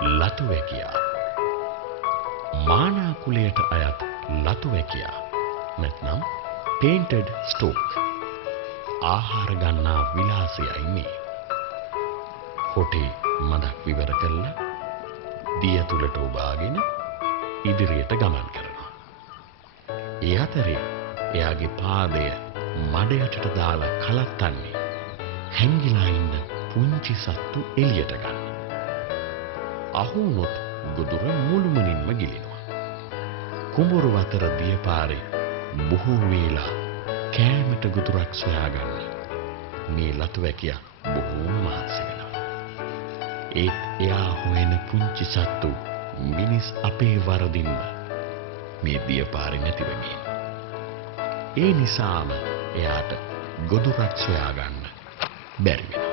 ලතු වැකියා. මානා කුලයට අයත් ලතු වැකියා නැත්නම් painted stork. ආහාර ගන්නා විලාසයයි මේ. හොටේ මදක් විවර කළා දිය තුලට උබාගෙන ඉදිරියට ගමන් කරනවා. ඒ අතරේ එයාගේ පාදය මඩ යටට දාලා කලත්තන්නේ හැංගිලා ඉන්න පුංචි සත්තු එළියට ගන්න. අහුනොත් ගොදුර මුළුමනින්ම ගිලිනවා. කුඹුරු අතර දියපාරේ බොහෝ වේලා කෑමට ගොදුරක් සොයාගන්න මේ ලතු වැකියා බොහෝම මහන්සි වෙනවා. ඒත් එයා හොයන පුංචි සත්තු මිනිස් අපේ වරදින්ම මේ දියපාරේ නැතිව ගිහින්. ඒ නිසාම එයාට ගොදුරක් සොයාගන්න බැරි වෙනවා.